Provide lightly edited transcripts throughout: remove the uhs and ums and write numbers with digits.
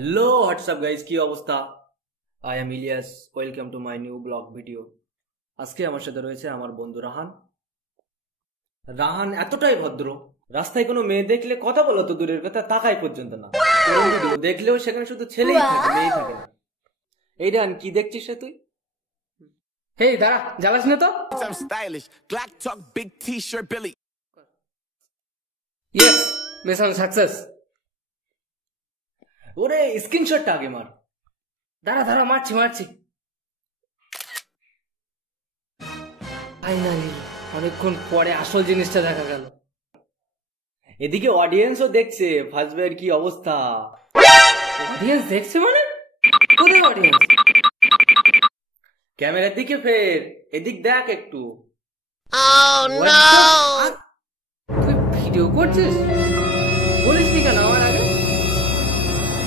Hello WhatsApp guys, কি অবস্থা? I am Ilias, welcome to my new blog video. আজকে আমার সাথে রয়েছে আমার বন্ধু রাহান। রাহান এতটাই ভদ্র, রাস্তায় কোনো মেয়ে দেখলে কথা বলো তো দূরের কথা, তাকাই পর্যন্ত না। ভিডিও দেখলেও সেখানে শুধু ছেলেই থাকে, মেয়েই থাকে না। এই রাহান, কি দেখছিস রে তুই? হেই দাঁড়া, জ্বালাস না তো। I'm stylish. Glock talk, big T-shirt, Billy. Yes, mission success. ওরে স্ক্রিনশটটা আগে মার। দাঁড়া দাঁড়া, মারছি মারছি। ফাইনালি অনেকক্ষণ পরে আসল জিনিসটা দেখা গেল। এদিকে অডিয়েন্সও দেখছে ফার্স্ট ভাইয়ের কি অবস্থা। অডিয়েন্স দেখছে মানে? কোথায় অডিয়েন্স? ক্যামেরার দিকে ফের, এদিক দেখ একটু। তুই ভিডিও করছিস? বলিস নি কেন আমার আগে?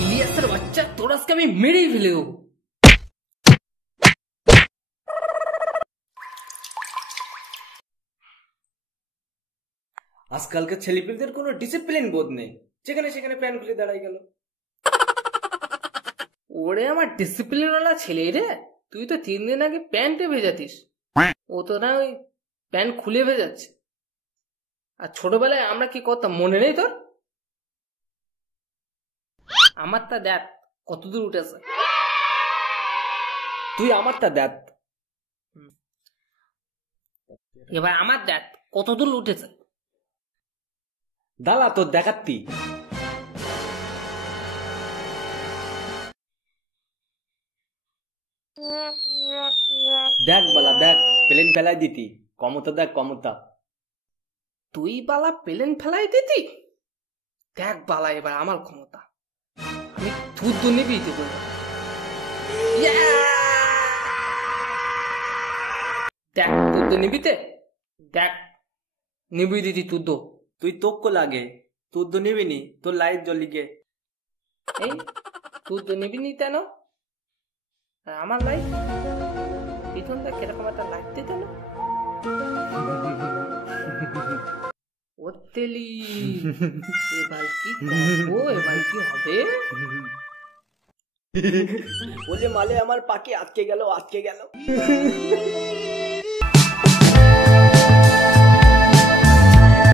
ইলিয়াসের বাচ্চা, তোর আজকে আমি মেরেই ফেলে দেবো। আজকালকার ছেলেপিলেদের কোনো ডিসিপ্লিন বোধ নেই, যেখানে সেখানে প্যান্ট খুলে দাঁড়াই গেল। ওরে আমার ডিসিপ্লিনওয়ালা ছেলে রে, তুই তো 3 দিন আগে প্যান্টে ভেজাতিস, ও তো না ওই প্যান্ট খুলে ভেজাচ্ছে। আর ছোটবেলায় আমরা কি করতাম মনে নেই তোর? আমারটা দেখ কতদূর উঠেছে। তুই আমারটা দেখ, এবার আমার দেখ কতদূর উঠেছে। দাঁড়া তোর দেখাচ্ছি। দেখ বালা দেখ, প্লেন ফেলাই দিতি। ক্ষমতা দেখ ক্ষমতা। তুই বালা প্লেন ফেলাই দিতি? দেখ বালা এবার আমার ক্ষমতা। আমি থুত নিবি তো করে। দেখ তুই তো নিবিতে, দেখ নিবি দিদি তুই তো। তুই তোক্কো লাগে, তোর তো নিবিনি, তোর লাইট জ্বলিকে। এই তুই তো নিবি নি কেন? আর আমার লাইট পিছনটা কিরকম একটা লাইট দিতে না? ও তেলি, এবার কি করবো, এবার কি হবে? বলে মালে আমার পাকে আটকে গেল, আটকে গেল।